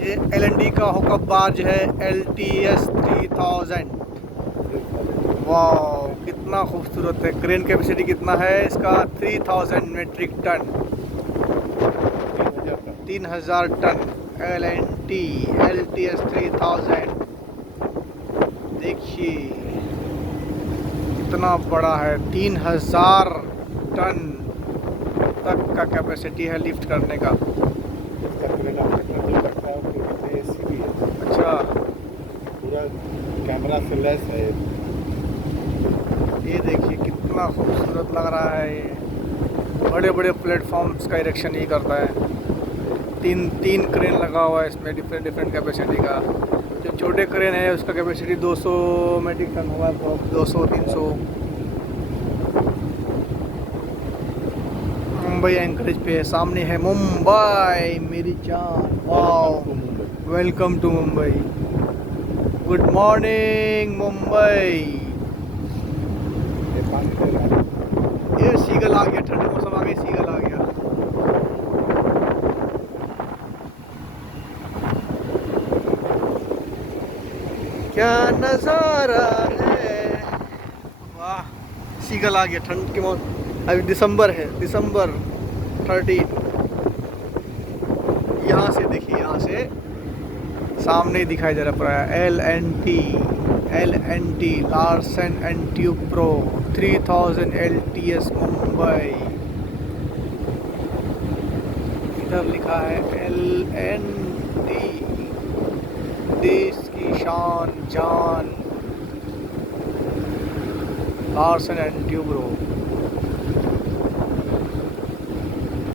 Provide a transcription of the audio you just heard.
ये LND का hookup barge है LTS 3000। वाह कितना खूबसूरत है। क्रेन कैपेसिटी कितना है इसका? 3000 metric ton, 3000 ton. LNT LTS 3000 देखिए कितना बड़ा है। 3000 टन तक का कैपेसिटी है लिफ्ट करने का। अच्छा, पूरा कैमरा से लेस है। ये देखिए कितना खूबसूरत लग रहा है। ये बड़े बड़े प्लेटफॉर्म्स का इरेक्शन ही करता है। तीन क्रेन लगा हुआ है इसमें, डिफरेंट डिफरेंट कैपेसिटी का। जो छोटे क्रेन है उसका कैपेसिटी 200 मेट्रिक टन होगा, 200-300। मुंबई एंकरेज पे है, सामने है मुंबई मेरी जान। Wow, welcome to Mumbai, good morning Mumbai. ये सीगल आ गया, ठंड मौसम आ गया, सीगल आ गया। क्या नज़ारा है, वाह। सीगल आ गया, ठंड के मौसम। अभी दिसंबर है, दिसंबर 13। यहाँ से देखिए, यहाँ से सामने ही दिखाई दे रहा पूरा। LNT Larsen and Toubro 3000 LTS Mumbai. इधर लिखा है LNT, देश की शान जान, लार्सन एंड ट्यूब्रो।